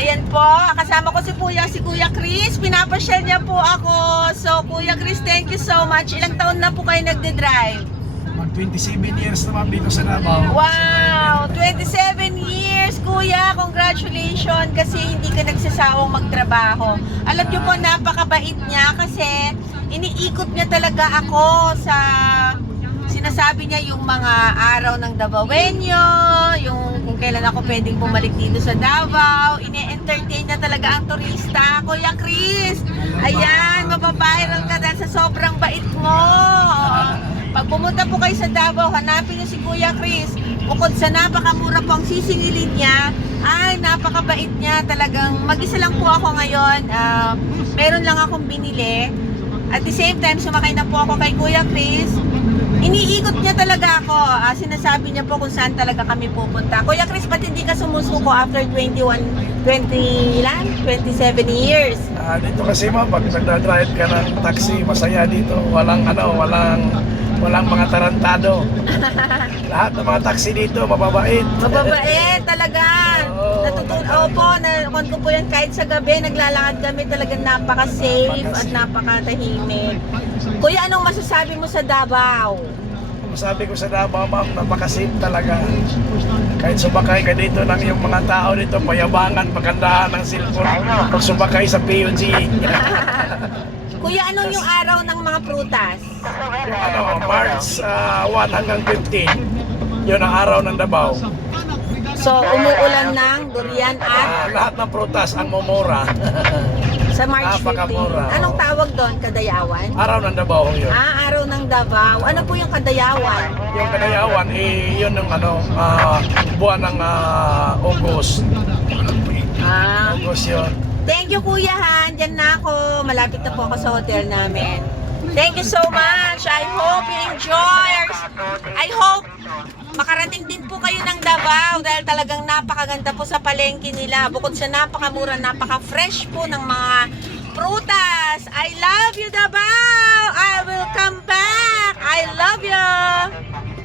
Ayan po, kasama ko si Kuya Chris. Pinapasyal niya po ako. So, Kuya Chris, thank you so much. Ilang taon na po kayo nagde-drive? Mag 27 years naman dito sa Davao. Wow! 27 years, Kuya! Congratulations! Kasi hindi ka nagsasawang magtrabaho. Alam niyo po, napakabait niya kasi iniikot niya talaga ako sa sinasabi niya yung mga araw ng Davaoenyo, yung kung kailan ako pwedeng bumalik dito sa Davao. Ini-entertain niya talaga ang turista. Kuya Chris, ayan, mapaviral ka dahil sa sobrang bait mo. Pag pumunta po kayo sa Davao, hanapin niyo si Kuya Chris. Bukod sa napakamura po ang sisingilin niya, ay napakabait niya. Talagang mag-isa lang po ako ngayon. Meron lang akong binili. At the same time, sumakay na po ako kay Kuya Chris. Iniikot niya talaga ako. Sinasabi niya po kung saan talaga kami pupunta. Kuya Chris, ba't hindi ka sumusuko after 27 years? Dito kasi ma'am, pag nagdadrive ka ng taxi, masaya dito. Walang mga tarantado. Lahat ng mga taxi dito, mababait. Mababait talaga. Nakon ko po yan kahit sa gabi, naglalakad kami, talagang napaka-safe at napaka-tahimik. Kuya, anong masasabi mo sa Davao? Sabi ko sa Davao, ma'am, napakasafe talaga. Kahit sumakay ka dito ng yung mga tao dito, payabangan, pagandahan ng cellphone. Pag sumakay sa PUG. Kuya, anong yung araw ng mga prutas? March 1 hanggang 15. Yun ang araw ng Davao. So, umuulan ng durian at Lahat ng prutas ang mumura. sa March 15. Napakamura. Anong tawag doon? Kadayawan? Araw ng Davao yun. Araw ng Davao. Ano po yung Kadayawan? Yung Kadayawan, yun ang buwan ng August. August yun. Thank you, Kuya Han. Diyan na ako. Malapit na po ako sa hotel namin. Thank you so much. I hope you enjoy. I hope makarating din po kayo ng Davao dahil talagang napakaganda po sa palengke nila. Bukod sa napakamura, napaka-fresh po ng mga prutas. I love you, Davao!